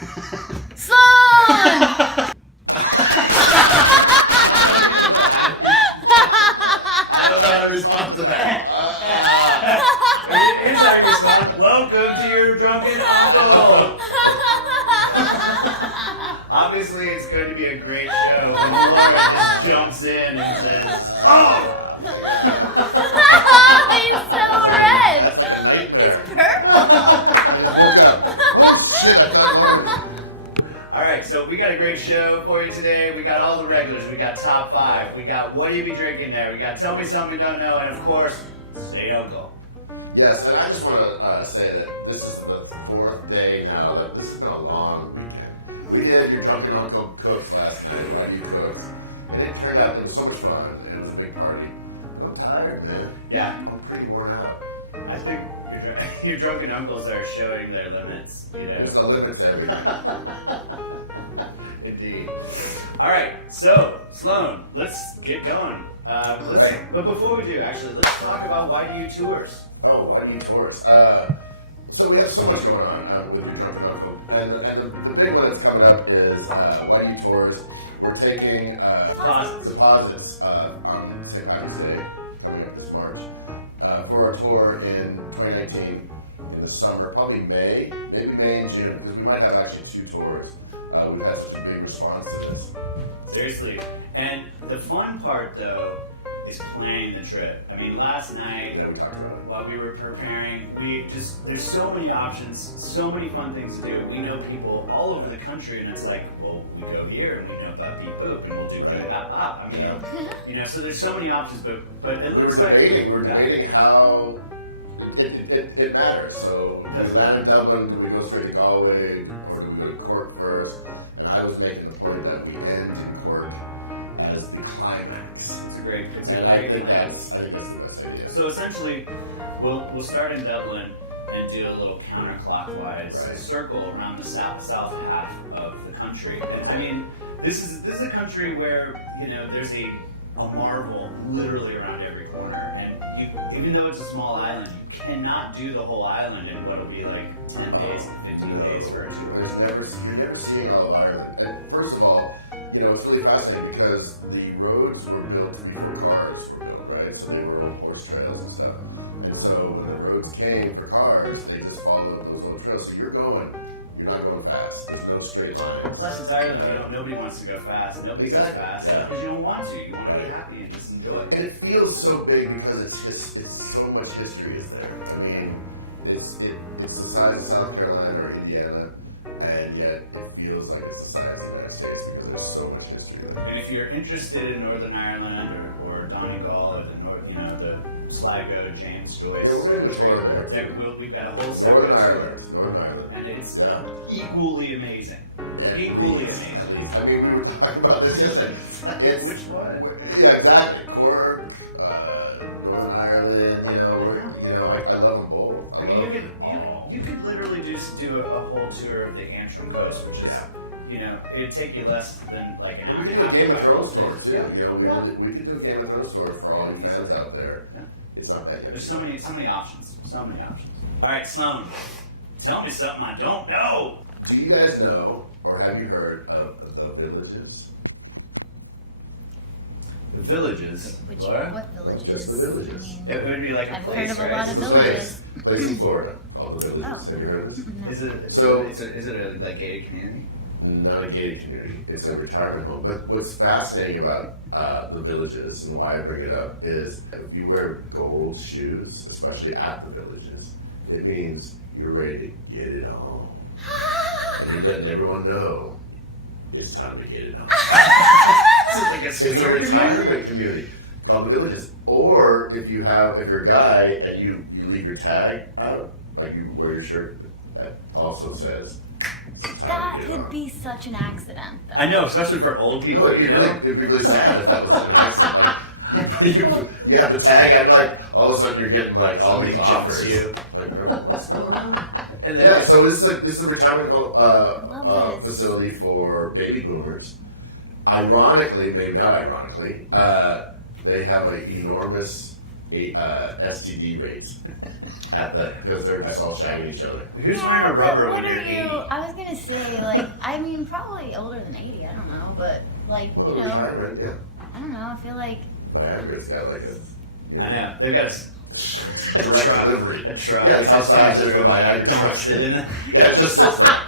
Sloan! I don't know how to respond to that. Here's how you respond. Welcome to your drunken uncle. Obviously, it's going to be a great show when Laura just jumps in and says, "Oh!" He's so red. That's like a nightmare. Purple. I woke up. Holy shit, I thought All right, so we got a great show for you today. We got all the regulars. We got top 5. We got what do you be drinking there? We got tell me something we don't know, and of course, say uncle. Yes, and I just want to say that this is the 4th day now that this has been a long weekend. We did your Drunken Uncle Cooks last night, YDU Cooks, and it turned out it was so much fun. It was a big party. I'm tired, man. Yeah, I'm pretty worn out. I think your drunken uncles are showing their limits. You know. There's no limit to everything. Indeed. All right, so Sloan, let's get going. But before we do, actually, let's talk about YDU tours. Oh, YDU tours. So we have so much going on with your Drunken Uncle, and the big one that's coming up is YDU tours. We're taking deposits on St. Patrick's Day coming up this March for our tour in 2019 in the summer, probably May, maybe May and June, because we might have actually 2 tours. We've had such a big response to this. Seriously, and the fun part though is planning the trip. I mean, last night, We talked about it. while we were preparing, there's so many options, so many fun things to do. We know people all over the country, and it's like, well, we go here, and we know about beep boop, and we'll do beep bop bop. I mean, so there's so many options, but it We looks were like debating how it matters. So we land in Dublin, do we go straight to Galway, or do we go to Cork first? And I was making the point that we end in Cork as the climax. It's a great And I think that's the best idea. So essentially, we'll start in Dublin and do a little counterclockwise circle around the south half of the country. And I mean, this is a country where there's a marvel literally around every corner, and even though it's a small island, you cannot do the whole island in what'll be like 10 days to 15 days for a tour. You're never seeing all of Ireland. And first of all, it's really fascinating because the roads were built before cars were built, right? So they were old horse trails and stuff. And so when the roads came for cars, they just followed those old trails. So you're not going fast. There's no straight lines. Plus, it's Ireland. Nobody wants to go fast. Nobody goes fast because you don't want to. You want to be happy and just enjoy it. And it feels so big because it's so much history is there. I mean, it's the size of South Carolina or Indiana, and yet it feels like it's the size of the United States because there's so much history there. And if you're interested in Northern Ireland or Donegal or the Sligo, James Joyce, Yeah, we're going to Sloan there. we've got a whole separate Northern Ireland. and it's equally amazing. Yeah, Equally please. amazing. I mean, we were talking about this yesterday. Which one? Yeah, exactly. Cork, Northern Ireland. I love them both. I mean, you could literally just do a whole tour of the Antrim coast, which is it'd take you less than like an hour. We could do a Game of Thrones tour too. We could do a Game of Thrones tour for all you fans out there. Yeah. It's not that good. There's so many options. So many options. All right, Sloan, tell me something I don't know. Do you guys know, or have you heard of the Villages? The Villages. Laura? What villages? Just the Villages. It would be like a I've place, heard of a right? lot of It's a villages. place in Florida called the Villages. Oh. Have you heard of this? No. Is it So- is it a like gated community? Not a gated community. It's a retirement home. But what's fascinating about the Villages and why I bring it up is if you wear gold shoes, especially at the Villages, it means you're ready to get it on. And you're letting everyone know it's time to get it on. It's a retirement community called the Villages. Or if you're a guy and you leave your tag out, like you wear your shirt that also says it's time That to get could on. be such an accident, though. I know, especially for old people. No, it'd be really sad if that was an accident. Like, you have the tag out, like all of a sudden you're getting like all these Somebody jumps offers. you. Like, oh, what's going on? And then Yeah, so this is a retirement Love this. facility for baby boomers. Ironically, maybe not ironically, they have an enormous STD rate because they're just all shagging each other. who's wearing a rubber What when you're are 80? you? I was gonna say, like, I mean, probably older than 80. I don't know, but like, Well, you know, retirement, yeah. I don't know. I feel like Niagara's got like a. I know they've got a Direct truck, delivery. A truck. Yeah, it's outside. There's the Niagara Don't truck. sit in it. Yeah, it just sits there.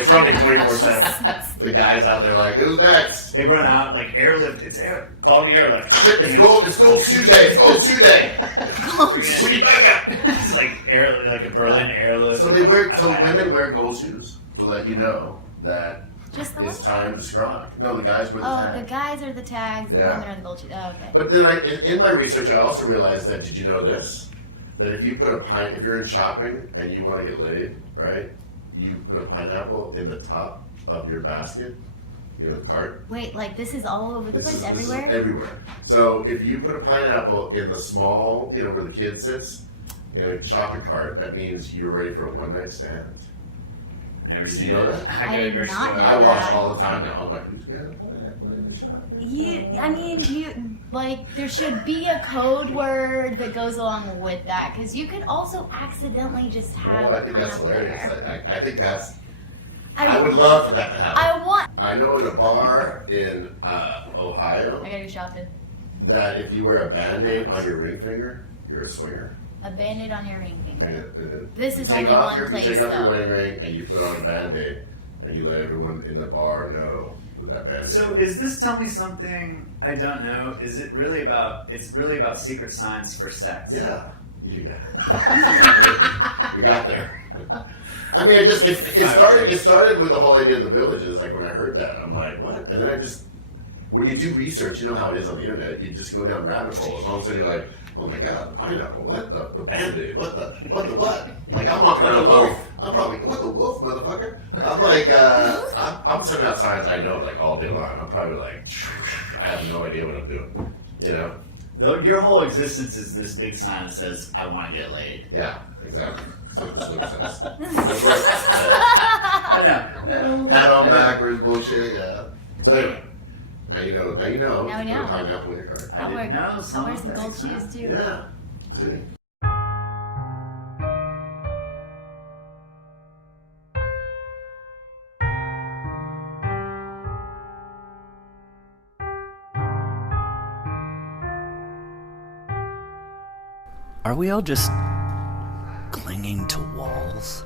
It's running 24/7. The guys out there like, who's next? They run out like airlift. It's air. Call me airlift. It's gold. It's gold Tuesday. It's gold Tuesday. We need backup. It's like air, like a Berlin airlift. So they wear. So women wear gold shoes to let you know that just the it's ones. time to scrog. No, the guys wear the Oh, tag. the guys are the tags. The Yeah. women are the gold shoes. Oh, okay. But then in my research, I also realized that, did you know this? That if you put if you're in shopping and you want to get laid, right? You put a pineapple in the top of your basket, the cart. Wait, like this is all over the place, This is everywhere? everywhere. So if you put a pineapple in the small, where the kid sits, in a shopping cart, that means you're ready for a one-night stand. Never Did seen you know it. that? I I go to did grocery not store. know I watch that. all the time now. I'm like, who's got a pineapple in the shop? There should be a code word that goes along with that, because you could also accidentally just have. Well, I think that's pineapple hilarious. there. I think that's. I would love for that to happen. I know in a bar in Ohio I gotta go shopping. that if you wear a Band-Aid on your ring finger, you're a swinger. A Band-Aid on your ring finger. And This is you take only off one your, place, You take off your though. wedding ring and you put on a Band-Aid and you let everyone in the bar know with that Band-Aid. So is this tell me something I don't know? Is it really about? It's really about secret signs for sex. Yeah. You got there. I mean, it started with the whole idea of the villages. Like when I heard that, I'm like, what? And then when you do research, you know how it is on the internet. You just go down rabbit holes. All of a sudden, you're like, oh my god, pineapple. What the Band-Aid? What the what? Like I'm walking around. I'm probably what the wolf, motherfucker. I'm like, I'm sending out signs I know like all day long. I'm probably like, I have no idea what I'm doing. Your whole existence is this big sign that says, "I want to get laid." Yeah, exactly. That's what this lip says. I know. Hat on backwards, bullshit. Yeah. So anyway, now you know. Now we Put know. a pineapple in your cart. I didn't know. I'll wear some gold shoes too. Yeah. See? Are we all just clinging to walls?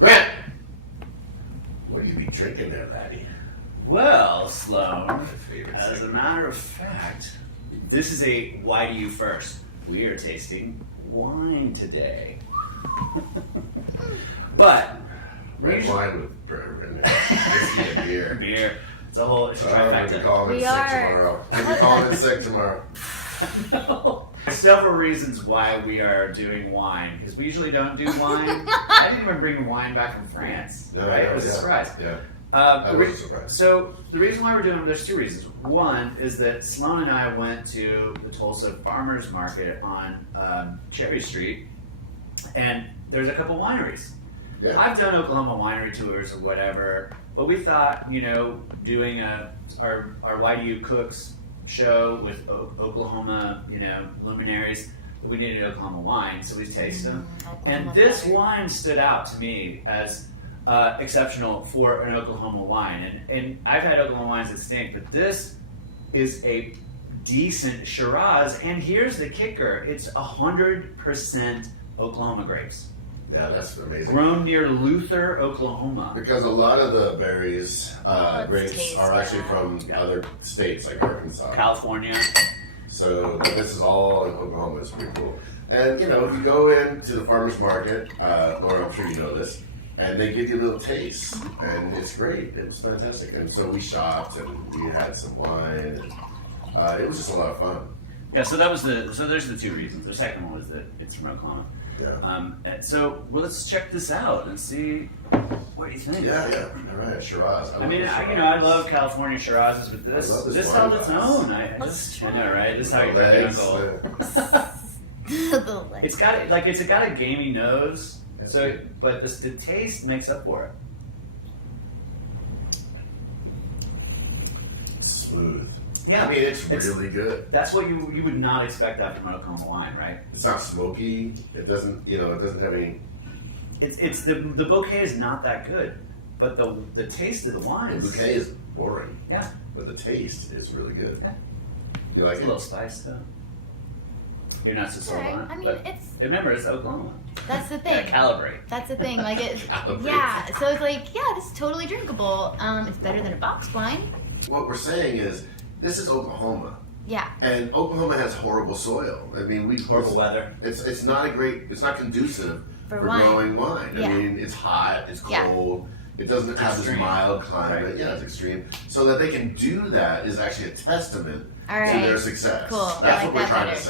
Grant! What do you be drinking there, laddie? Well, Sloan, My favorite as a segment. matter of fact, this is a YDU first. We are tasting wine today. But Red wine with whiskey and beer. beer. It's a whole it's a I'm trifecta. gonna call him in We sick are- tomorrow. I'm gonna call him in sick tomorrow. No. There's several reasons why we are doing wine, because we usually don't do wine. I didn't even bring wine back from France, Yeah, right? yeah, It was a yeah. surprise. Yeah. The was re- a surprise. So the reason why we're doing there's two reasons. One is that Sloan and I went to the Tulsa Farmers Market on Cherry Street, and there's a couple wineries. Yeah. I've done Oklahoma winery tours or whatever, but we thought, doing our YDU Cooks show with Oklahoma, luminaries, we needed Oklahoma wine, so we tasted them. And this wine stood out to me as exceptional for an Oklahoma wine. And I've had Oklahoma wines that stink, but this is a decent Shiraz. And here's the kicker: it's 100% Oklahoma grapes. Yeah, that's amazing. Grown near Luther, Oklahoma. Because a lot of the berries, let's grapes, taste are actually that. from other states like Arkansas. California. So this is all in Oklahoma. It's pretty cool. And if you go into the farmer's market, Laura, I'm sure you know this, and they give you a little taste, and it's great. It was fantastic. And so we shopped and we had some wine, and it was just a lot of fun. Yeah, so there's the two reasons. The second one was that it's from Oklahoma. Yeah. Let's check this out and see what you think. Yeah. All right, Shiraz. I love California Shirazes, but I love this this wine held its glass. own. I know, right? This is how you The make legs, uncle. The legs. It's got a gamey nose, Yes. but the taste makes up for it. Smooth. Yeah, I mean, it's really good. That's what you would not expect that from an Oklahoma wine, right? It's not smoky. It doesn't, it doesn't have any. It's the bouquet is not that good, but the taste of the wine. The bouquet is boring. Yeah, but the taste is really good. Yeah, you like it's it? A little spice though. You're not so sold on it. I mean, but it's. Remember, it's Oklahoma. That's the thing. Yeah, calibrate. That's the thing. Like it. Calibrate. Yeah. So it's like, yeah, this is totally drinkable. It's better than a box wine. What we're saying is, this is Oklahoma. Yeah. And Oklahoma has horrible soil. I mean, Horrible weather. It's not it's not conducive for wine. growing wine. Yeah. I mean, it's hot, it's cold, it doesn't have this Extreme. mild climate. Right. Yeah, it's extreme. So that they can do that is actually a testament All right. to their success. Cool. That's I like what we're that trying better. to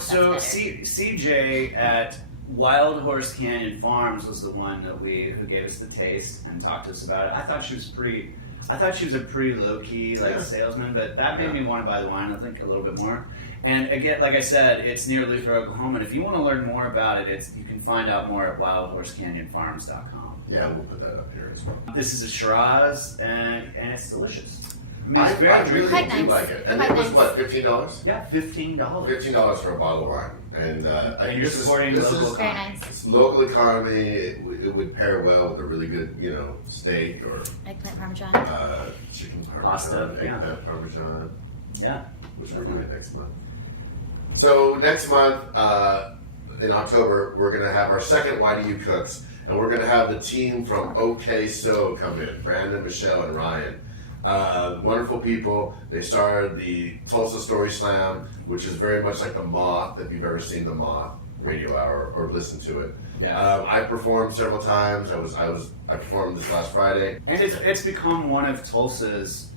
say. So That's CJ at Wild Horse Canyon Farms was the one who gave us the taste and talked to us about it. I thought she was a pretty low key salesman, but that made me want to buy the wine. I think a little bit more. And again, like I said, it's near Luther, Oklahoma. And if you want to learn more about it, you can find out more at wildhorsecanyonfarms.com. Yeah, we'll put that up here as well. This is a Shiraz, and it's delicious. I mean, I it's very really Quite do nice. like it. And Quite it was nice. what, $15? Yeah, $15. $15 for a bottle of wine. And you're supporting local Very economy. nice. It's local economy. It would pair well with a really good, steak or Eggplant parmesan. chicken parmesan, Pasta, yeah. eggplant parmesan, Yeah. which we're doing next month. So next month, in October, we're going to have our second YDU Cooks, and we're going to have the team from OK So come in, Brandon, Michelle, and Ryan. Wonderful people. They started the Tulsa Story Slam, which is very much like the Moth, if you've ever seen the Moth radio hour or listened to it. Yeah. I performed several times. I performed this last Friday. And it's become one of Tulsa's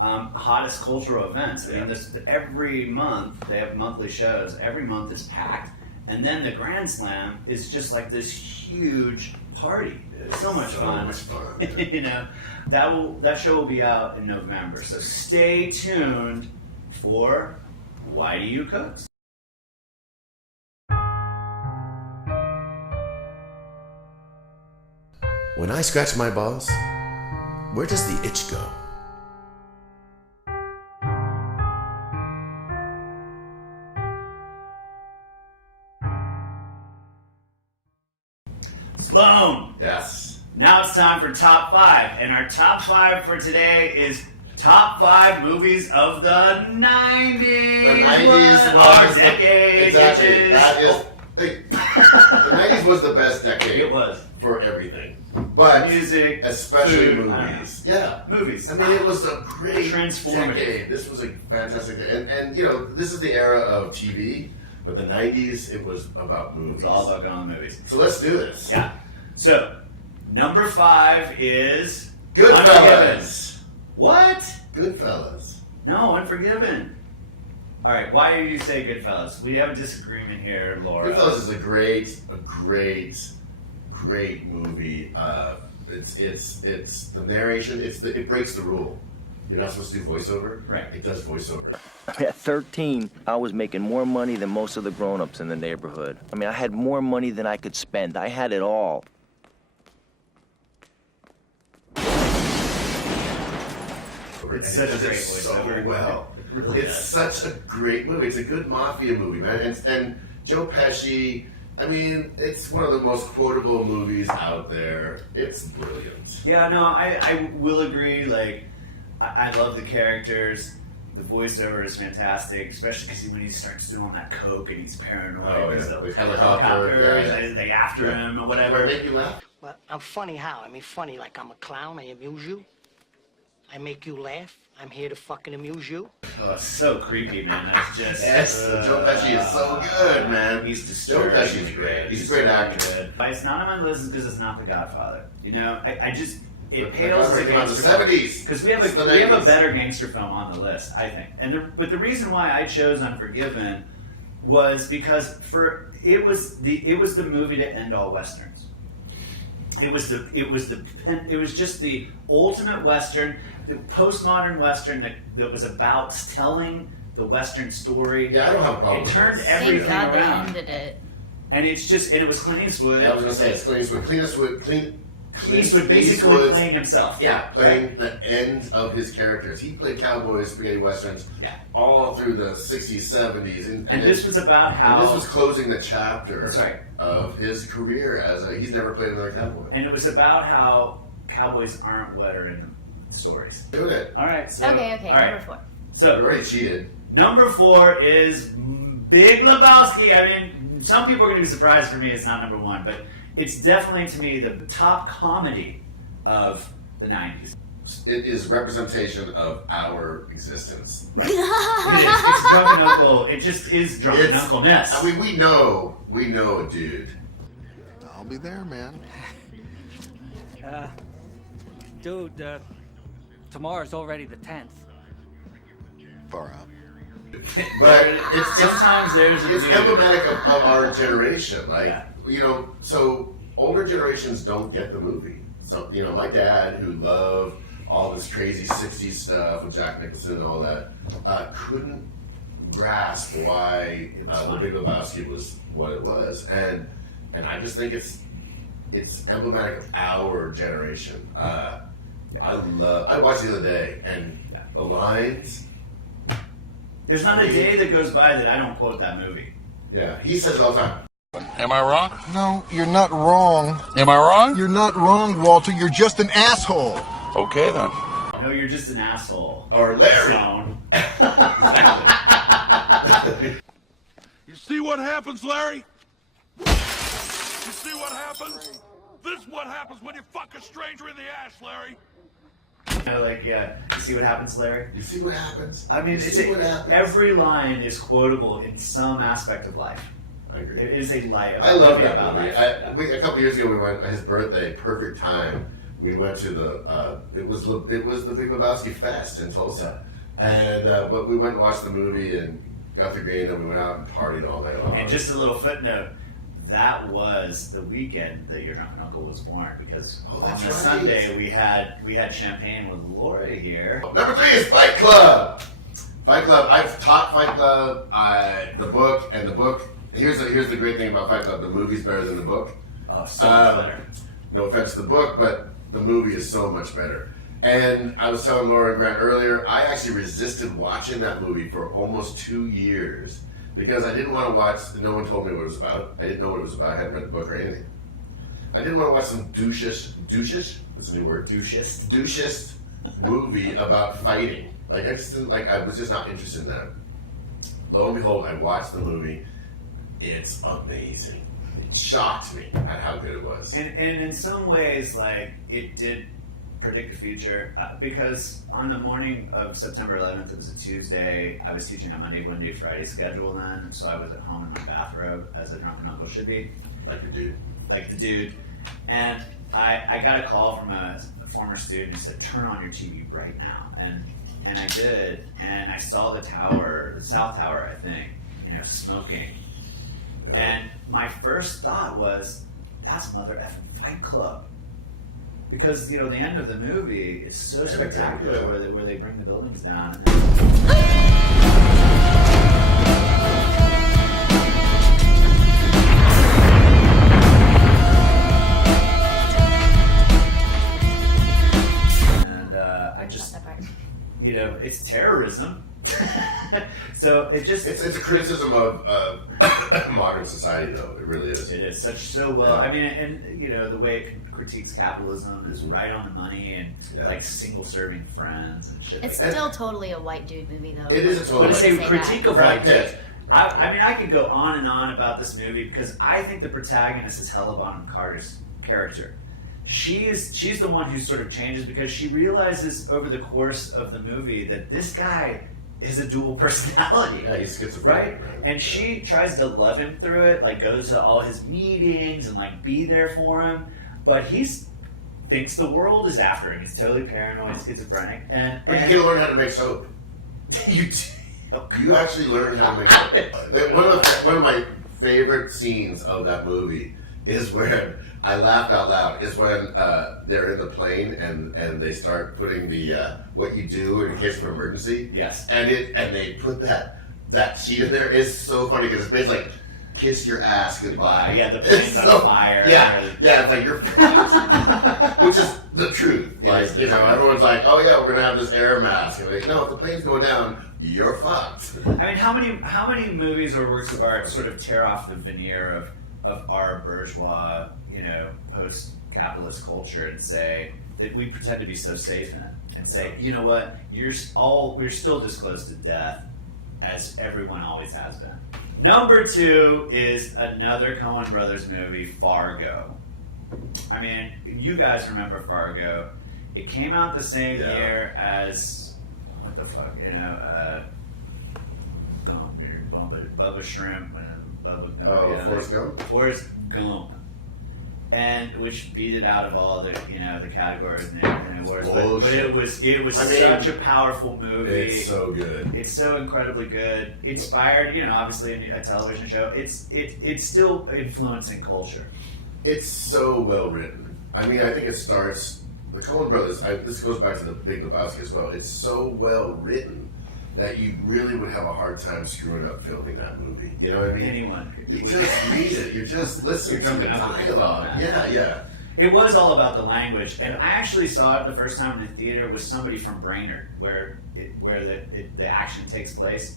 hottest cultural events. I mean, every month they have monthly shows. Every month is packed, and then the Grand Slam is just like this huge party. It's so much fun. Yeah. That show will be out in November. So stay tuned for YDU Cooks. When I scratch my balls, where does the itch go? Sloan. Yes. Now it's time for top 5, and our top 5 for today is top 5 movies of the 90s. The 90s our was decade. exactly. Bitches. That is. The 90s was the best decade. It was. For everything, but Music, especially food, movies. Yeah, movies. I mean, it was a great Transformative. decade. This was a fantastic, and this is the era of TV, but the 90s it was about movies. It's all about going on the movies. So let's do this. Yeah. So, number 5 is Goodfellas. What? Goodfellas. No, Unforgiven. All right. Why do you say Goodfellas? We have a disagreement here, Laura. Goodfellas is a great movie. It's the narration. It breaks the rule. You're not supposed to do voiceover. Right. It does voiceover. At 13, I was making more money than most of the grown-ups in the neighborhood. I mean, I had more money than I could spend. I had it all. It's such a great so voiceover. well. It really It's does. such a great movie. It's a good mafia movie, man. And Joe Pesci. I mean, it's one of the most quotable movies out there. It's brilliant. Yeah, no, I will agree. Like, I love the characters. The voiceover is fantastic, especially because when he starts doing that coke and he's paranoid. Oh, There's yeah. the With helicopter, yeah. They after him or Do whatever. I make you laugh? Well, I'm funny how? I mean, funny like I'm a clown, I amuse you. I make you laugh. I'm here to fucking amuse you. Oh, it's so creepy, man. That's just... Yes, Joe Pesci is so good, man. He's Joe disturbing. Pesci's great. He's a great actor. Good. But it's not on my list because it's not The Godfather. You know, I just... It But pales as a Godfather came out in the gangster film. 70s. Because we have It's the a 90s. better gangster film on the list, I think. But the reason why I chose Unforgiven was because it was the movie to end all westerns. It was just the ultimate western, the postmodern western that was about telling the western story. Yeah, I don't have a problem It with turned this. everything Thank God they around, ended it. and it was Clint Eastwood. I was gonna say it's Clint Eastwood. Clint Eastwood. Eastwood basically Eastwood's- playing himself. Yeah, playing the end of his characters. He played cowboys, spaghetti westerns, Yeah. all through the 60s, 70s. And this was about how... And this was closing the chapter That's right. of his career as a... He's never played another cowboy. And it was about how cowboys aren't what are in the stories. Doing it. All right. So, Okay, all right. number 4. You So already cheated. number 4 is Big Lebowski. I mean, some people are going to be surprised for me it's not number 1, but it's definitely to me the top comedy of the 90s. It is representation of our existence. It is. It's Drunken Uncle. It just is Drunken It's- Uncle Ness. I mean, we know a dude. I'll be there, man. Dude, tomorrow's already the 10th. Far out. But it's Sometimes there's a it's dude. emblematic of our generation. Like, Yeah. you know, so older generations don't get the movie. So, you know, my dad, who loved all this crazy 60s stuff with Jack Nicholson and all that, couldn't grasp why The Big Lebowski was what it was. And I just think it's emblematic of our generation. I watched it the other day, and the lines, There's not a day that goes by that I don't quote that movie. yeah, he says it all the time. Am I wrong? No, you're not wrong. Am I wrong? You're not wrong, Walter. You're just an asshole. Okay then. No, you're just an asshole. Or Larry. Sloan. You see what happens, Larry? You see what happens? This is what happens when you fuck a stranger in the ass, Larry. You know, like, yeah, you see what happens, Larry? You see what happens? I mean, You see what happens? every line is quotable in some aspect of life. I agree. It is a life. I love movie that about movie. life. A couple years ago, we went his birthday, perfect time. We went to the it was the Big Lebowski Fest in Tulsa, and but we went and watched the movie and got the green, and we went out and partied all night long. And just a little footnote, that was the weekend that your drunken uncle was born, because Oh, on that's the right. Sunday we had champagne with Lori here. Number 3 is Fight Club. Fight Club. I've taught Fight Club. The book. Here's the great thing about Fight Club. The movie's better than the book. Oh, so much better. No offense to the book, but the movie is so much better. And I was telling Laura and Grant earlier, I actually resisted watching that movie for almost 2 years because I didn't want to watch. No one told me what it was about. I didn't know what it was about. I hadn't read the book or anything. I didn't want to watch some douchish. That's a new word. Douchist movie about fighting. Like I just didn't like. I was just not interested in that. Lo and behold, I watched the movie. It's amazing. It shocked me at how good it was. And in some ways, like, it did predict the future, because on the morning of September 11th, it was a Tuesday, I was teaching a Monday, Wednesday, Friday schedule then, so I was at home in my bathrobe, as a drunken uncle should be. Like the dude. And I got a call from a former student who said, turn on your TV right now. And I did, and I saw the tower, the South Tower, I think, smoking. And my first thought was, that's Mother effing Fight Club. Because, the end of the movie is so spectacular, yeah. where they bring the buildings down. And I just, That part. it's terrorism. So it just... It's a criticism of modern society, though. It really is. It is so well. I mean, and the way it critiques capitalism is right on the money, and like single serving friends and shit. It's like still totally a white dude movie, though. It is a that. total. But it's Say a that. critique of Brad white Pitt. dudes. I mean, I could go on and on about this movie because I think the protagonist is Helena Bonham Carter's character. She's the one who sort of changes because she realizes over the course of the movie that this guy is a dual personality. Yeah, he's schizophrenic. Right? And she tries to love him through it, like goes to all his meetings and like be there for him. But thinks the world is after him. He's totally paranoid, schizophrenic. And But you gotta learn how to make soap. you do. You actually learn how to make soap. One of my favorite scenes of that movie is when I laughed out loud. Is when they're in the plane and they start putting the what you do in case of emergency. Yes. And they put that sheet in there. It's so funny because it's basically like kiss your ass goodbye. Yeah, the plane's It's on so- fire. Yeah, it's like you're. which is the truth. Like, you know, everyone's like, oh yeah, we're gonna have this air mask. And like, no, if the plane's going down, you're fucked. I mean, how many movies or works of art sort of tear off the veneer of our bourgeois, you know, post-capitalist culture and say that we pretend to be so safe in it, and say, you know what, we're still this close to death as everyone always has been. Number 2 is another Coen Brothers movie, Fargo. I mean, you guys remember Fargo. It came out the same year as, what the fuck, you know, Bubba Shrimp and Bubba Forrest Gump? Forrest Gump. And which beat it out of all the, you know, the categories and awards. But it was such a powerful movie. It's so good. It's so incredibly good. Inspired, you know, obviously a television show. It's still influencing culture. It's so well written. I mean, I think it starts, the Coen Brothers, this goes back to the Big Lebowski as well. It's so well written that you really would have a hard time screwing up filming that movie. You know what I mean? Anyone. You just read it. You just listen to the dialogue. Yeah. It was all about the language, and I actually saw it the first time in the theater with somebody from Brainerd, where the action takes place,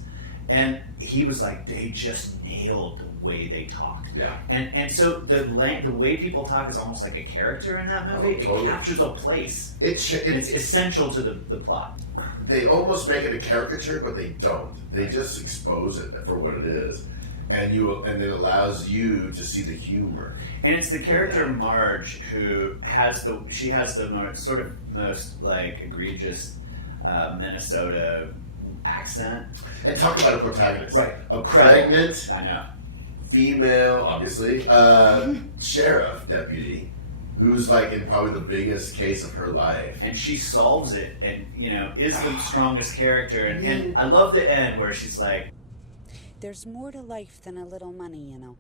and he was like, they just nailed the way they talked. Yeah. And so the way people talk is almost like a character in that movie. Totally. It captures a place. It's essential to the plot. They almost make it a caricature, but they don't. They just expose it for what it is, and it allows you to see the humor. And it's the character Marge who has the most like egregious Minnesota accent. And talk about a protagonist, right? A pregnant, I know, female, obviously, sheriff deputy, who's like in probably the biggest case of her life, and she solves it, and you know, is the strongest character. And I love the end where she's like, "There's more to life than a little money, you know."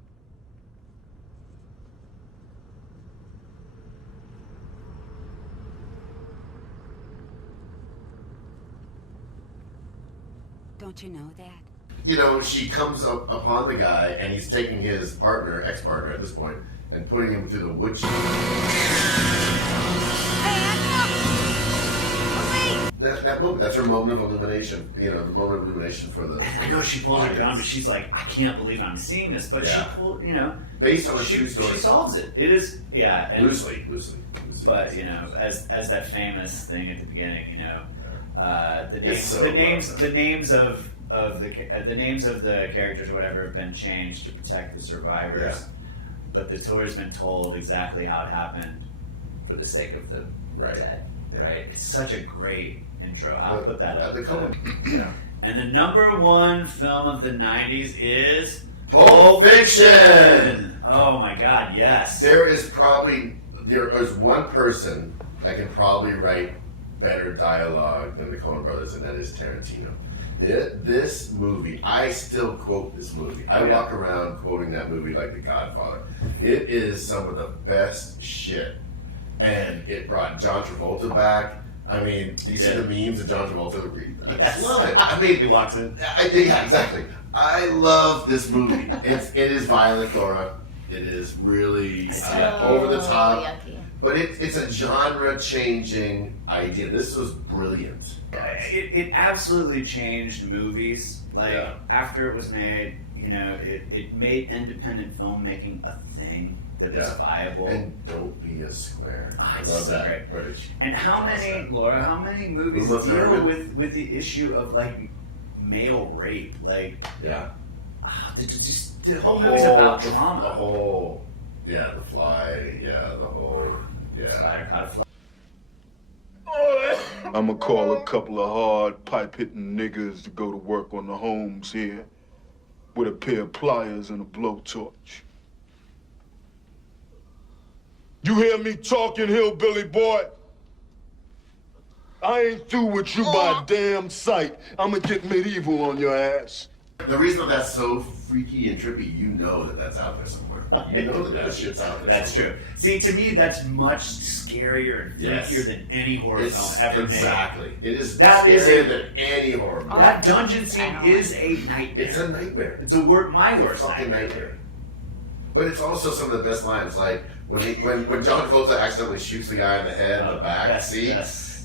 Don't you know that? You know, she comes up upon the guy, and he's taking his partner, ex-partner at this point, and putting him through the wood chipper. That moment, that's her moment of illumination. You know, the moment of illumination for the. I know she pulls it down, but she's like, I can't believe I'm seeing this. But she pulled, you know, based on a true story. She solves it. It is, yeah, and loosely. But you know, as that famous thing at the beginning, you know, the names of the characters or whatever have been changed to protect the survivors. Yeah. But the story's been told exactly how it happened for the sake of the dead. Yeah. Right? It's such a great intro. I'll put that up. Yeah. And the number 1 film of the 90s is Pulp Fiction! Oh my God, yes. There is one person that can probably write better dialogue than the Coen Brothers, and that is Tarantino. This movie, I still quote this movie. I walk around quoting that movie like The Godfather. It is some of the best shit. And it brought John Travolta back. I mean, do you see the memes of John Travolta? I just love it. I mean, he walks in. Yeah, exactly. I love this movie. It is violent, Laura. It is really over the top. Yucky. But it's a genre-changing idea. This was brilliant. It absolutely changed movies. Like, after it was made, you know, it made independent filmmaking a thing that was viable. And don't be a square. Oh, I love that. And how many movies deal with the issue of, like, male rape? Like, the whole movie's about trauma. The whole, The Fly, the whole, Spider caught a fly. I'ma call a couple of hard pipe-hitting niggas to go to work on the homes here with a pair of pliers and a blowtorch. You hear me talking, hillbilly boy? I ain't through with you by damn sight. I'ma get medieval on your ass. The reason that's so freaky and trippy, you know that's out there somewhere. You know that shit's out there. That's true. See, to me, that's much scarier and freakier than any horror film ever made. Exactly. It is scarier than any horror movie. That dungeon scene is a nightmare. It's a nightmare. It's my worst fucking nightmare. But it's also some of the best lines, like when John Travolta accidentally shoots the guy in the head in the back seat.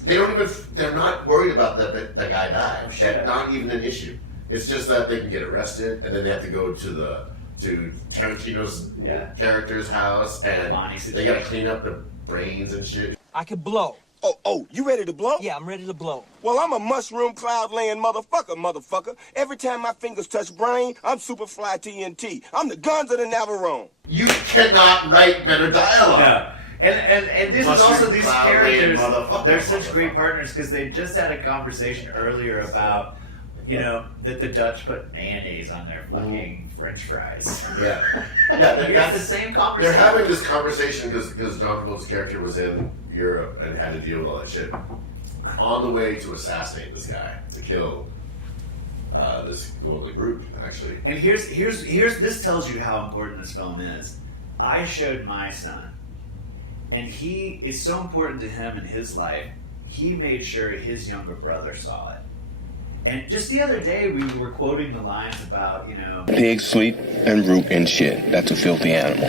They don't even. They're not worried about that the guy died. That's not even an issue. It's just that they can get arrested, and then they have to go to Tarantino's character's house, and they got to clean up the brains and shit. I can blow. Oh, you ready to blow? Yeah, I'm ready to blow. Well, I'm a mushroom cloud laying motherfucker. Every time my fingers touch brain, I'm Superfly TNT. I'm the Guns of the Navarone. You cannot write better dialogue. Yeah. And this Mushroom is also these cloud characters. laying They're such great partners because they just had a conversation earlier about, you know, that the Dutch put mayonnaise on their fucking French fries. Yeah. That's the same conversation. They're having this conversation because John Travolta's character was in Europe and had to deal with all that shit on the way to assassinate this guy, to kill the group, actually. And here's this tells you how important this film is. I showed my son, and it's so important to him in his life. He made sure his younger brother saw it. And just the other day, we were quoting the lines about, you know, pig, sleep, and root and shit. That's a filthy animal.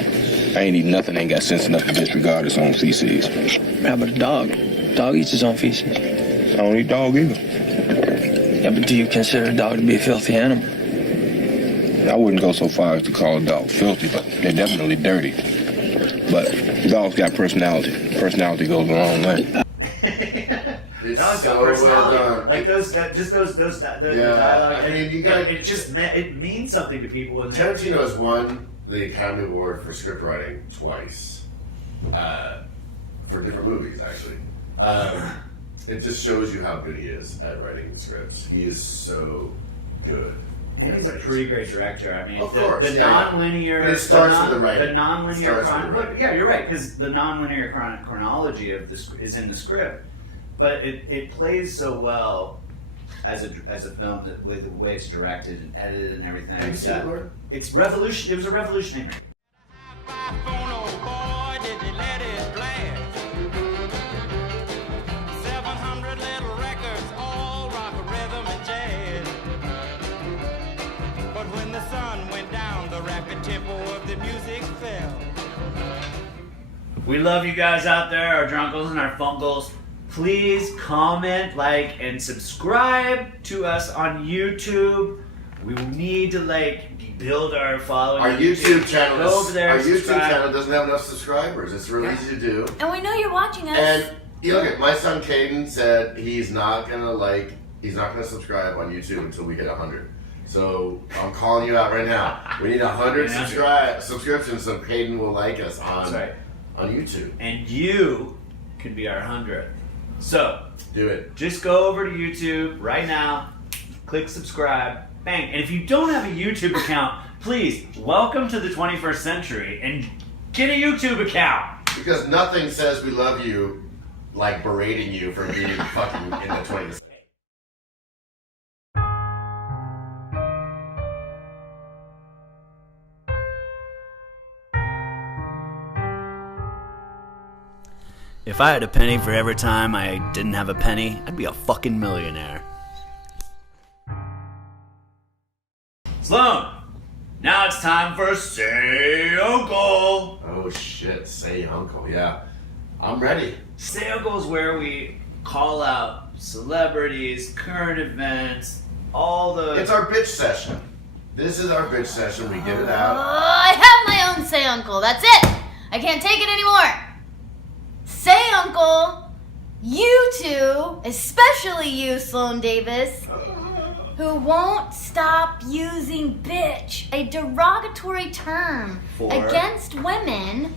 I ain't eat nothing, ain't got sense enough to disregard its own feces. How about a dog? Dog eats his own feces. I don't eat dog either. Yeah, but do you consider a dog to be a filthy animal? I wouldn't go so far as to call a dog filthy, but they're definitely dirty. But dogs got personality. Personality goes a long way. It's Dog's got so personality. well done. Like those dialogue. I mean, it means something to people. And Tarantino has won the Academy Award for script writing twice, for different movies, actually. It just shows you how good he is at writing scripts. He is so good. And he's a pretty great director. I mean, of course, the non-linear. But it starts with the writing. The non-linear. Yeah, you're right, because the non-linear chronology of this is in the script. But it plays so well as a film that with the way it's directed and edited and everything. Have you seen it, Lord? It's revolution. It was a revolutionary. But when the sun went down, the rapid tempo of the music fell. We love you guys out there, our drunkles and our funkles. Please comment, like, and subscribe to us on YouTube. We need to build our following. Our YouTube channel subscribe. doesn't have enough subscribers. It's really easy to do. And we know you're watching us. And look, my son Caden said he's not gonna subscribe on YouTube until we get 100. So I'm calling you out right now. We need 100 subscriptions so Caden will like us on YouTube. And you can be our 100th. So do it. Just go over to YouTube right now, click subscribe, bang. And if you don't have a YouTube account, please welcome to the 21st century and get a YouTube account. Because nothing says we love you like berating you for being fucking in the 20th century. If I had a penny for every time I didn't have a penny, I'd be a fucking millionaire. Sloan, now it's time for Say Uncle. Oh shit, Say Uncle, yeah. I'm ready. Say Uncle is where we call out celebrities, current events, all the... It's our bitch session. This is our bitch session. We get it out. I have my own Say Uncle. That's it. I can't take it anymore. Say Uncle, you two, especially you, Sloan Davis, who won't stop using bitch, a derogatory term against women,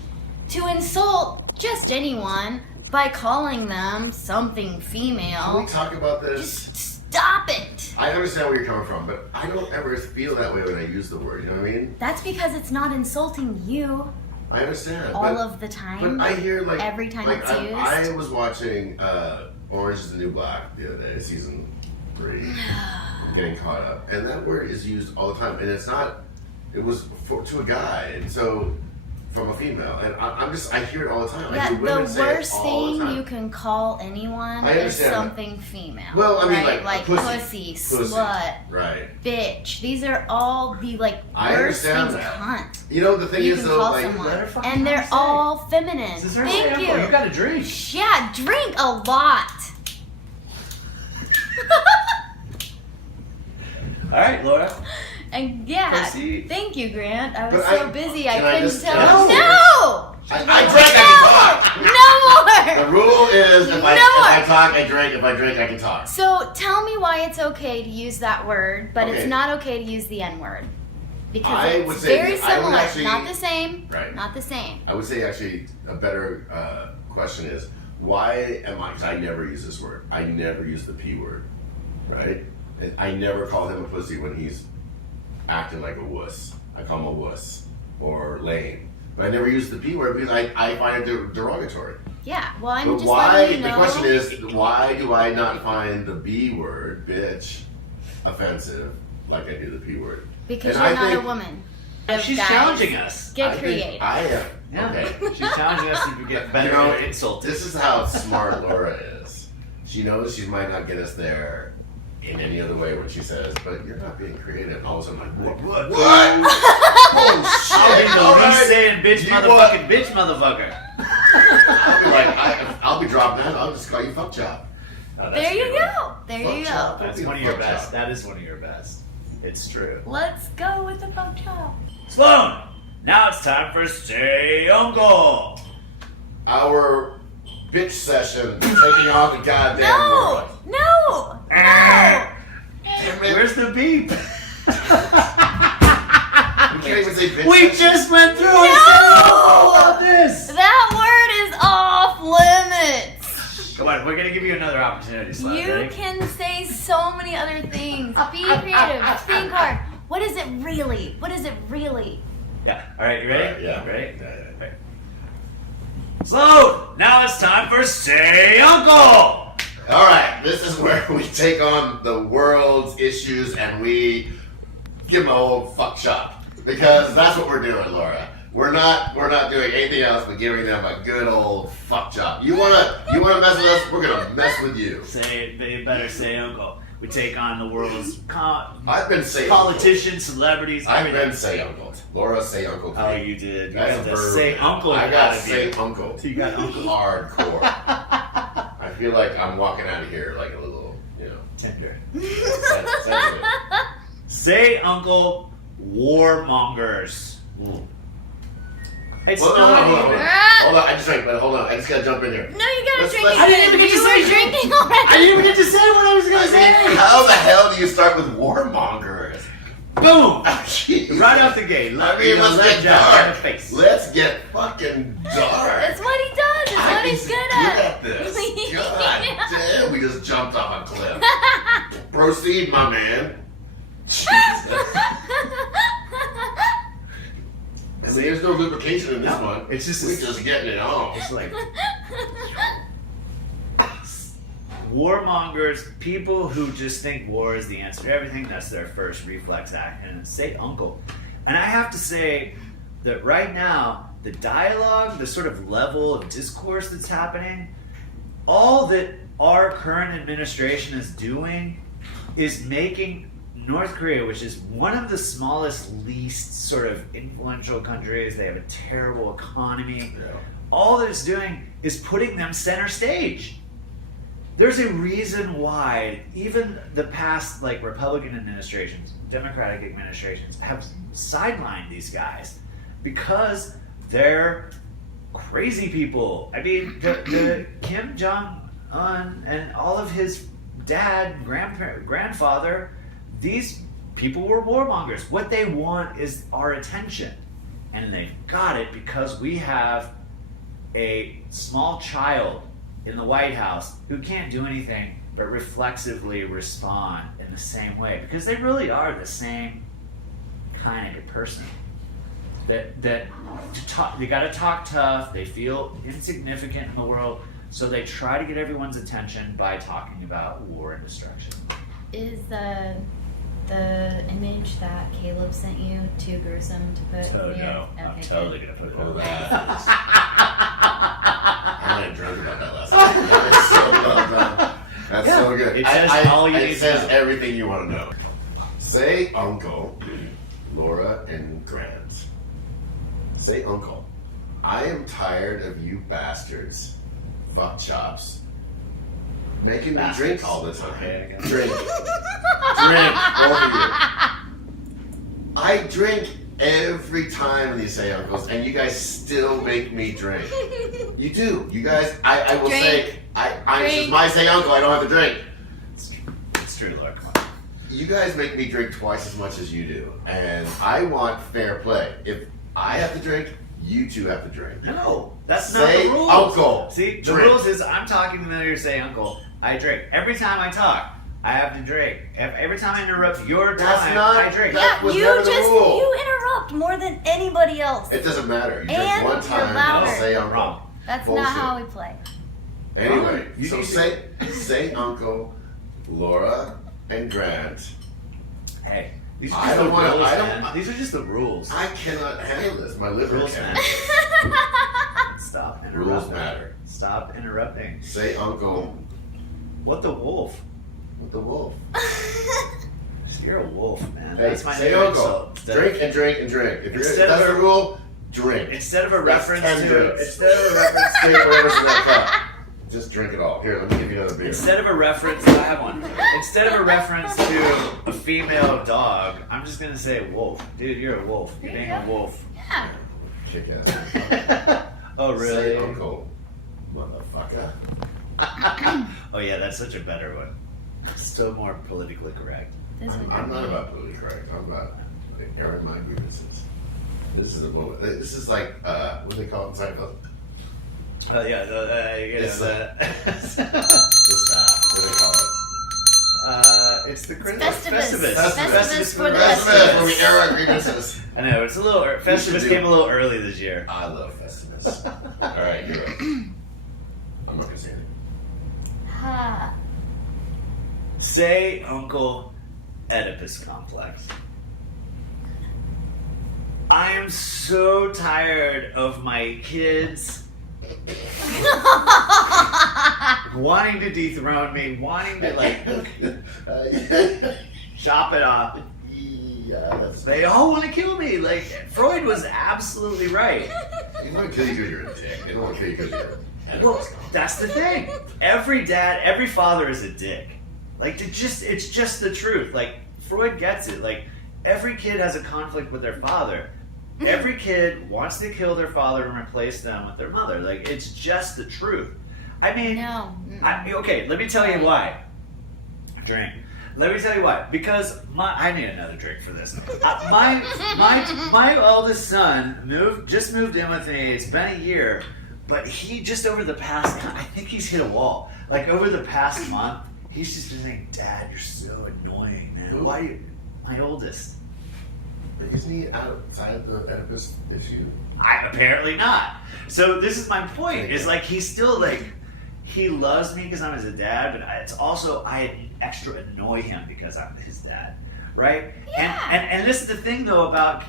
to insult just anyone by calling them something female. Can we talk about this? Just stop it. I understand where you're coming from, but I don't ever feel that way when I use the word, you know what I mean? That's because it's not insulting you. I understand. All of the time. But I hear every time it's used. I was watching Orange is the New Black the other day, season 3. I'm getting caught up. And that word is used all the time. And it's not, it was to a guy. And so from a female, and I hear it all the time. I Yeah, hear women the say it worst all the thing time. you can call anyone I is understand that. something female. Well, I mean, right? like pussy, slut, right? bitch. These are all the I worst understand things. that. Cunt. You know, the thing You is can though, call like, someone, and they're all feminine. Thank you. You got a drink. Yeah, drink a lot. All right, Laura. And yeah, Proceed. thank you, Grant. I was But so busy I can I couldn't just- tell. can I- No! I drank, I can talk. No The more! rule is if No I more. talk, I drink. If I drink, I can talk. So tell me why it's okay to use that word, but Okay. it's not okay to use the N word. Because I would it's say very that I would similar. actually- Not the same. Right. Not the same. I would say actually a better question is why am I? Because I never use this word. I never use the P word, right? And I never call him a pussy when he's acting like a wuss. I call him a wuss or lame. But I never use the P word because I find it derogatory. Yeah. Well, I'm But just why? letting you know. The question is, why do I not find the B word, bitch, offensive like I do the P word? Because And you're I not think- a woman. She's Guys, challenging us. Get I think creative. I am. Yeah. Okay. She's challenging us to get better You know, at insulting. This is how smart Laura is. She knows she might not get us there in any other way when she says, but you're not being creative. And all of a sudden, I'm like, what? Oh, shit. I'll be the all least right. saying bitch, You motherfucking bitch, motherfucker. I'll be like, I'll be dropping that. I'll just call you fuck chop. Oh, that's There you a good one. go. There you Fuck chop. go. That's one of your best. That is one of your best. It's true. Let's go with the fuck chop. Sloan, now it's time for Say Uncle. Our bitch session taking on the goddamn No! world. No! No! Where's the beep? We can't even say bitch We session. just went through No! all of this. That word is off limits. Come on, we're gonna give you another opportunity, Sloan. You Ready? can say so many other things. Be creative. Think hard. What is it really? What is it really? Yeah. All right, you ready? Yeah. Ready? Yeah. Okay. Sloan, now it's time for Say Uncle. All right, this is where we take on the world's issues and we give them a whole fuck shop because that's what we're doing, Laura. We're not doing anything else but giving them a good old fuck job. You wanna mess with us? We're gonna mess with you. Say it, you better say Uncle. We take on the world's I've been saying politicians, celebrities. I've everything. been say uncle. Laura say uncle. Oh, you did. You That's got a the verb. say uncle. I got out of say you. uncle. You got uncle. Hardcore. I feel like I'm walking out of here like a little, Tender. sensitive. Say Uncle warmongers. It's Hold not on. even. Hold on. I just drank, but hold on. I just gotta jump in here. No, you gotta Let's- drink let's- it. I didn't even get to You say were drinking already. I didn't even get to say what I was gonna I say. mean, how the hell do you start with warmongers? Boom! Jeez. Right off the gate. I mean, let's get down in dark. the face. Let's get fucking dark. That's what he does. That's what he's good at. this. God damn, we just jumped off a cliff. Proceed, my man. Jesus. I mean, there's no lubrication in this No, one. it's just- we're just getting it on. It's like warmongers, people who just think war is the answer to everything. That's their first reflex act, and say uncle. And I have to say that right now, the dialogue, the sort of level of discourse that's happening, all that our current administration is doing is making North Korea, which is one of the smallest, least sort of influential countries, they have a terrible economy. Yeah. All that it's doing is putting them center stage. There's a reason why even the past like Republican administrations, Democratic administrations have sidelined these guys because they're crazy people. I mean, the Kim Jong-un and all of his grandfather, these people were warmongers. What they want is our attention. And they've got it because we have a small child in the White House who can't do anything but reflexively respond in the same way. Because they really are the same kind of person. They gotta talk tough, they feel insignificant in the world, so they try to get everyone's attention by talking about war and destruction. Is the image that Caleb sent you too gruesome to put here? No, I'm Okay, totally good. gonna put it Oh, over. that. I'm not drunk about that last time. That is so well done. That's so good. It says all you need It to says know. everything you want to know. Say Uncle, Laura, and Grant. Say Uncle. I am tired of you bastards, fuck chops, making me drink all the time. Okay, I got it. Drink. Drink, both of you. I drink every time these say uncles, and you guys still make me drink. You do. You guys, I will Drink. say, this is Drink. my say uncle, I don't have to drink. It's true, Laura. Come on. You guys make me drink twice as much as you do, and I want fair play. If I have to drink, you two have to drink. No, that's not Say the rules. uncle. See, the Drink. rules is I'm talking to you say uncle. I drink. Every time I talk, I have to drink. Every time I interrupt your That's time, not- I drink. that- Yeah, was you never the just rule. you interrupt more than anybody else. It doesn't matter. You drink And one you're time, louder. and say uncle. Wrong. That's Bullshit. not how we play. Anyway, You so need to- say Uncle, Laura, and Grant. Hey, these are I just don't the wanna- rules, I don't- man. These are just the rules. I cannot handle this. My liver Rules can't. matter. Stop interrupting. Rules matter. Stop interrupting. Say Uncle. What the wolf? What the wolf? You're a wolf, man. Hey, That's my say new Uncle. insult. Drink and drink and drink. If Instead that's of the a- rule, drink. Instead of a That's reference 10 to drinks. instead of a reference Drink whatever's in that cup. Just drink it all. Here, let me give you another beer. Instead of a reference, I have one. Instead of a reference to a female dog, I'm just gonna say wolf. Dude, you're a wolf. You're being a wolf. Yeah. Kick ass. Oh, really? Say Uncle, motherfucker. Oh, yeah, that's such a better one. Still more politically correct. I'm not about politically correct. I'm about airing my grievances. This is the moment. This is like, what do they call it in Seinfeld? Oh, yeah, It's the the staff. What do they call it? it's the Christmas Festivus. Festivus. Festivus for the Festivus, where we Festivus. air our grievances. I know, it's a little, Festivus do- came a little early this year. I love Festivus. All right, you're up. I'm not gonna say anything. Ha. Say Uncle Oedipus complex. I am so tired of my kids wanting to dethrone me, wanting to like chop it off. Yeah, They all want to kill me. Like Freud was absolutely right. They don't want to kill you because you're a dick. They don't want to kill you because you're Well, that's the thing. Every dad, every father is a dick. Like it's just the truth. Like Freud gets it. Like every kid has a conflict with their father. Every kid wants to kill their father and replace them with their mother. Like it's just the truth. I mean, No. okay. Let me tell you why. Drink. Let me tell you why. Because I need another drink for this. My eldest son just moved in with me. It's been a year, but he just over the past, I think he's hit a wall. Like over the past month, he's just been saying, "Dad, you're so annoying, man. Who? Why? My oldest." Isn't he outside the Oedipus issue? Apparently not. So this is my point. Is like he's still like he loves me because I'm his dad, but it's also I extra annoy him because I'm his dad, right? Yeah. And this is the thing though about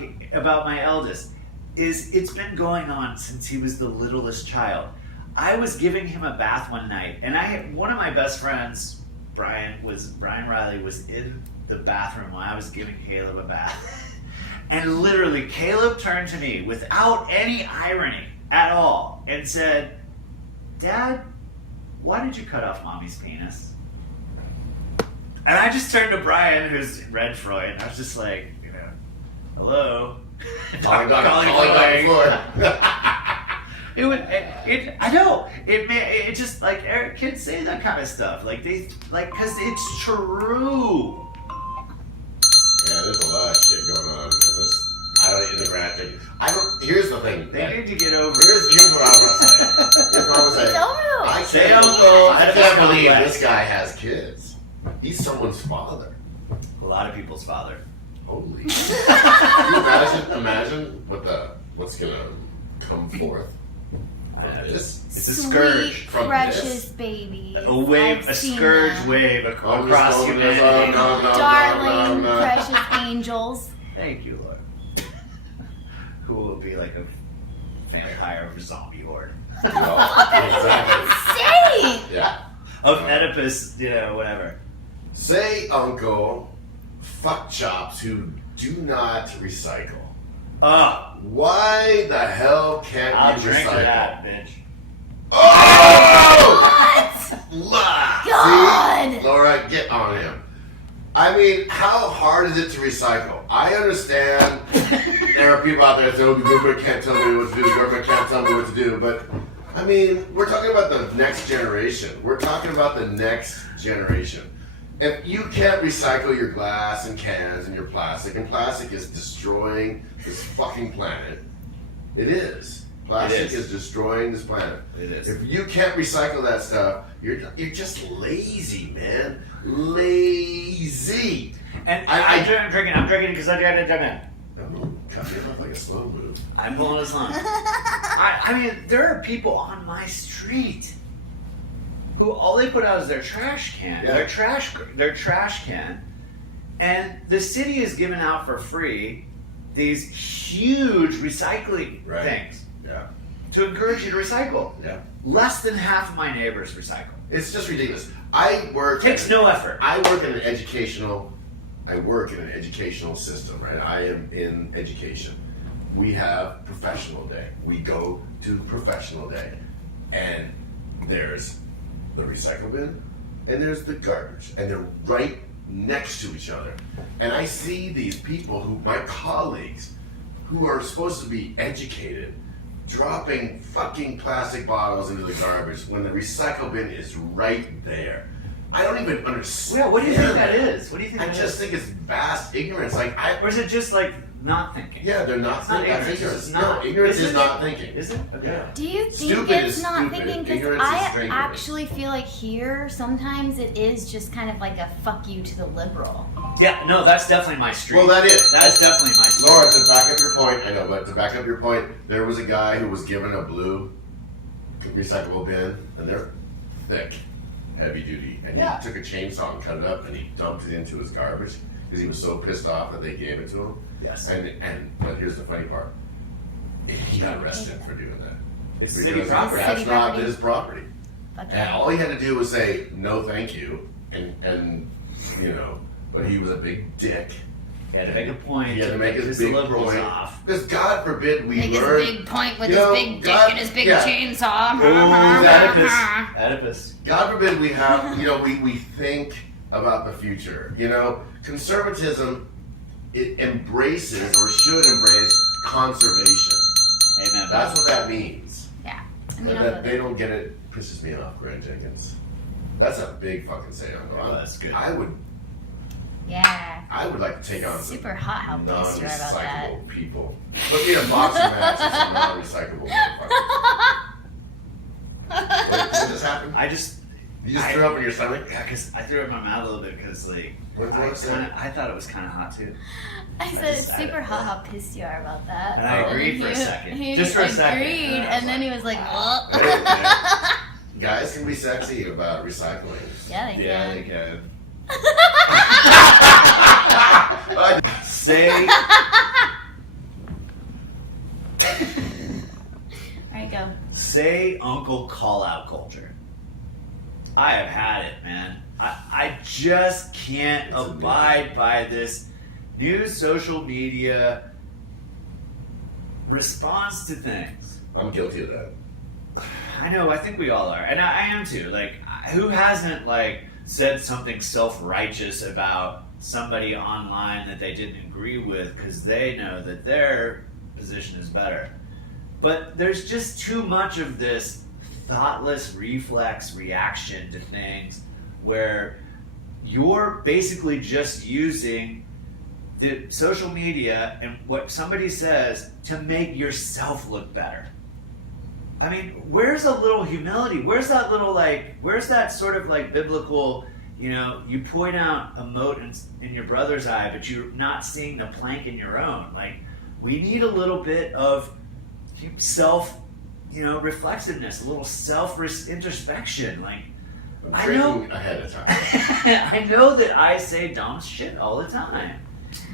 my eldest is it's been going on since he was the littlest child. I was giving him a bath one night, and one of my best friends, Brian Riley, was in the bathroom while I was giving Caleb a bath. And literally, Caleb turned to me without any irony at all and said, "Dad, why did you cut off Mommy's penis?" And I just turned to Brian, who's read Freud, and I was just like, hello? Calling down I know. It just like kids say that kind of stuff. Like because it's true. Yeah, there's a lot of shit going on in this. I don't in the graphic. Here's the thing. They need to get over it. Here's what I want to say. Here's what I want to say. It's over. I Say can't, Uncle. I can't believe Complex. this guy has kids. He's someone's father. A lot of people's father. Holy. Can you imagine what's gonna come forth? It's a Sweet, scourge from precious this. babies. A scourge wave across humanity. Darling, precious angels. Thank you, Lord. Who will be like a vampire or zombie horde? Insane! Yeah. Of Oedipus, whatever. Say, Uncle, fuck chops who do not recycle. Why the hell can't I'll you drink recycle? to that, bitch. Oh! What? See? Laura, get on him. I mean, how hard is it to recycle? I understand there are people out there that say, oh, the government can't tell me what to do, the government can't tell me what to do, but I mean, we're talking about the next generation. We're talking about the next generation. If you can't recycle your glass and cans and your plastic, and plastic is destroying this fucking planet, it is. Plastic is destroying this planet. It is. If you can't recycle that stuff, you're just lazy, man. Lazy. And I'm drinking because I gotta jump in. Cut me off like a slow move. I'm pulling a Sloan. I mean, there are people on my street who all they put out is their trash can, their trash can, and the city is giving out for free these huge recycling things to encourage you to recycle. Yeah. Less than half of my neighbors recycle. It's just ridiculous. Takes no effort. I work in an educational system, right? I am in education. We have professional day. We go to professional day, and there's the recycle bin and there's the garbage, and they're right next to each other. And I see these people my colleagues, who are supposed to be educated, dropping fucking plastic bottles into the garbage when the recycle bin is right there. I don't even understand. Yeah, what do you think that is? What do you think? I just think it's vast ignorance. Or is it just like not thinking? Yeah, they're not thinking. That's ignorance. Not, no, ignorance is not thinking. Is it? Okay. Yeah. Do you think Stupid it's is not stupid. thinking? Because Ignorance is I ignorance. actually feel like here sometimes it is just kind of like a fuck you to the liberal. Yeah, no, that's definitely my street. Well, that is. That's definitely my street. Laura, to back up your point, I know, but to back up your point, there was a guy who was given a blue recyclable bin, and they're thick, heavy duty, and he took a chainsaw and cut it up, and he dumped it into his garbage because he was so pissed off that they gave it to him. Yes. But here's the funny part: he got arrested for doing that. It's city property. That's City not property. his property. Okay. And all he had to do was say no, thank you, and but he was a big dick. He had to make a point. He had to make his piss big the liberals point. off. Because God forbid we Make learn. his big point with you his know, big dick God- and his big yeah. chainsaw. Ooh, Oedipus. God forbid we have, we think about the future. Conservatism, it embraces or should embrace conservation. Amen. That's what that means. Yeah. That they don't get it pisses me off, Grant Jenkins. That's a big fucking say on Oh, that's good. Yeah. I would like to take on Super hot how pissed you are about that. non-recyclable people. Put me in a boxing match with some non-recyclable motherfuckers. What just happened? You just threw up in your stomach? Yeah, because I threw it in my mouth a little bit because I thought it was kind of hot too. I said it's super hot how pissed you are about that. And I agreed for a second. Just for a second. Agreed, and then he was like, "What?" Guys can be sexy about recycling. Yeah, they Yeah, can. they can. Say. Alright, go. Say uncle call out culture. I have had it, man. I just can't abide by this new social media response to things. I'm guilty of that. I know, I think we all are. And I am too. Like, who hasn't, said something self-righteous about somebody online that they didn't agree with because they know that their position is better? But there's just too much of this thoughtless reflex reaction to things where you're basically just using the social media and what somebody says to make yourself look better. I mean, where's a little humility? Where's that little, where's that sort of biblical, you point out a mote in your brother's eye, but you're not seeing the plank in your own. We need a little bit of reflexiveness, a little self-introspection. Like, I'm drinking ahead of time. I know that I say dumb shit all the time.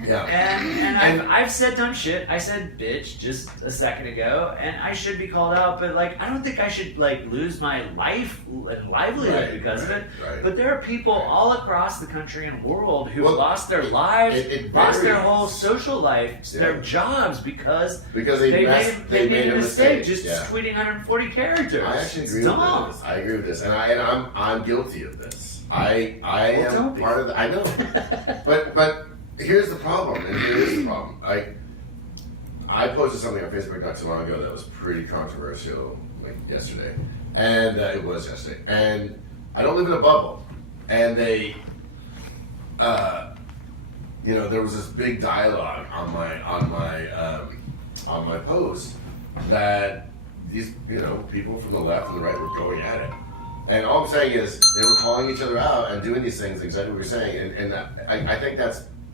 Yeah. And I've said dumb shit. I said bitch just a second ago, and I should be called out, but like I don't think I should like lose my life and livelihood because of it. Right. But there are people all across the country and world who lost their lives, lost their whole social life, their jobs because they made a mistake just tweeting 140 characters. I actually agree with this. I agree with this, and I'm guilty of this. I am part of the. I know, but. Here's the problem, and here is the problem. I posted something on Facebook not too long ago that was pretty controversial, like yesterday, and it was yesterday. And I don't live in a bubble, and they, there was this big dialogue on my post that these people from the left and the right were going at it. And all I'm saying is they were calling each other out and doing these things exactly what you're saying, and I think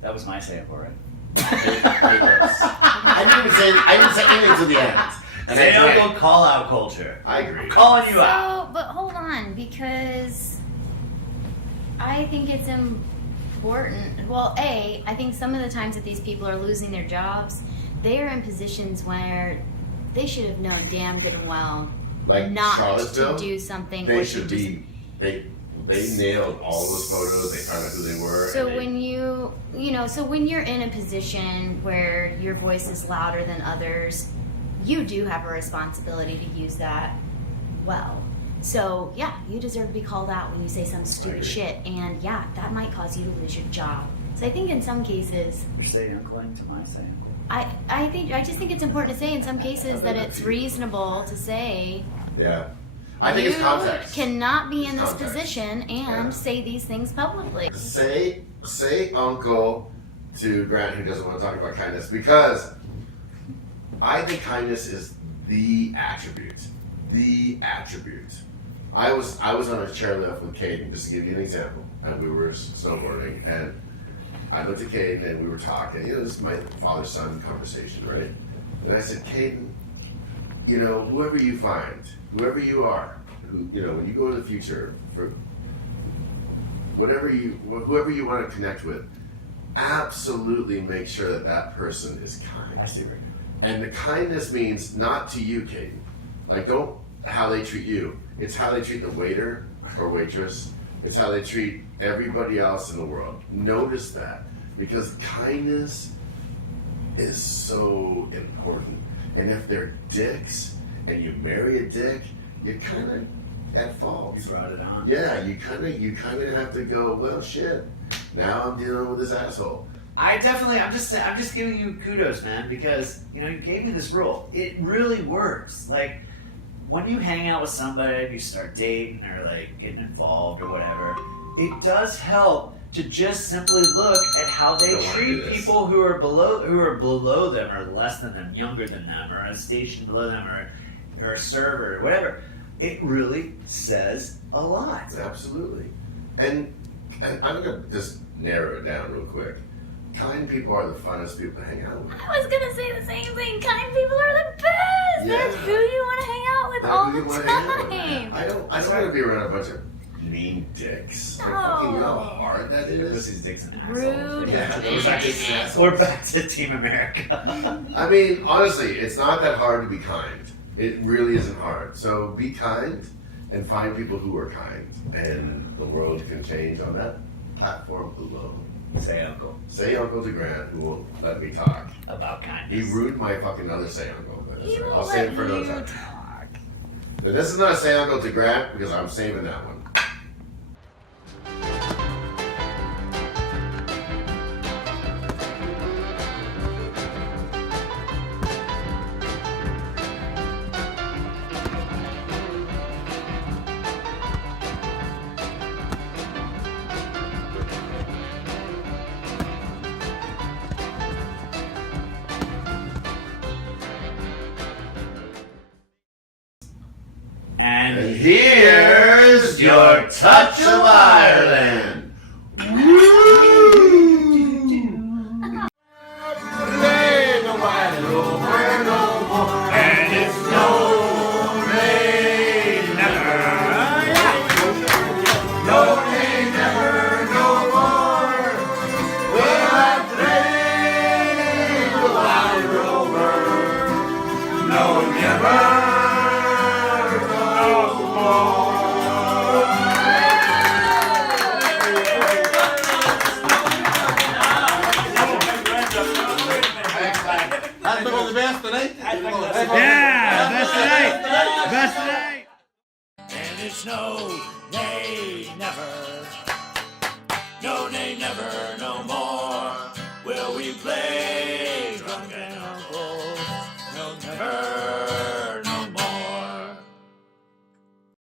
that was my say for it. I didn't say anything to the end. Say uncle call out culture. I agree. I'm calling you out. But hold on, because I think it's important. Well, I think some of the times that these people are losing their jobs, they are in positions where they should have known damn good and well like not to do something. They should be. They nailed all those photos. They found out who they were. So when you're in a position where your voice is louder than others, you do have a responsibility to use that well. So yeah, you deserve to be called out when you say some stupid shit, and yeah, that might cause you to lose your job. So I think in some cases, you're saying uncling to my saying. I just think it's important to say in some cases that it's reasonable to say. Yeah. I think it's context. You cannot be in this position and say these things publicly. Say uncle to Grant, who doesn't want to talk about kindness, because I think kindness is the attribute. The attribute. I was on a chairlift with Caden, just to give you an example, and we were snowboarding, and I looked at Caden and we were talking. This is my father-son conversation, right? And I said, Caden, whoever you find, whoever you are, when you go to the future, for whoever you want to connect with, absolutely make sure that person is kind. I see right now. And the kindness means not to you, Caden. Like, don't how they treat you. It's how they treat the waiter or waitress. It's how they treat everybody else in the world. Notice that, because kindness is so important. And if they're dicks, and you marry a dick, you're kind of at fault. You brought it on. Yeah, you kind of have to go, well, shit. Now I'm dealing with this asshole. I'm just giving you kudos, man, because you gave me this rule. It really works. Like when you hang out with somebody, you start dating or like getting involved or whatever. It does help to just simply look at how they treat people who are below them or less than them, younger than them, or a station below them, or a server, or whatever. It really says a lot. Absolutely. And I'm going to just narrow it down real quick. Kind people are the funnest people to hang out with. I was going to say the same thing. Kind people are the best. Yeah. That's who you want to hang out with all the time. I don't want to be around a bunch of mean dicks. Like, fucking, you know how hard that is? Pussy's dicks and assholes. Rude. Yeah, We're back to Team America. I mean, honestly, it's not that hard to be kind. It really isn't hard. So be kind and find people who are kind, and the world can change on that platform alone. Say uncle. Say uncle to Grant, who won't let me talk about kindness. He ruined my fucking other say uncle. But that's He right. won't I'll save it for let another you time. But this is not a say uncle to Grant because I'm saving that one. And here's your touch of Ireland. And it's no And it's no, nay, never. No, nay, never, no more will we play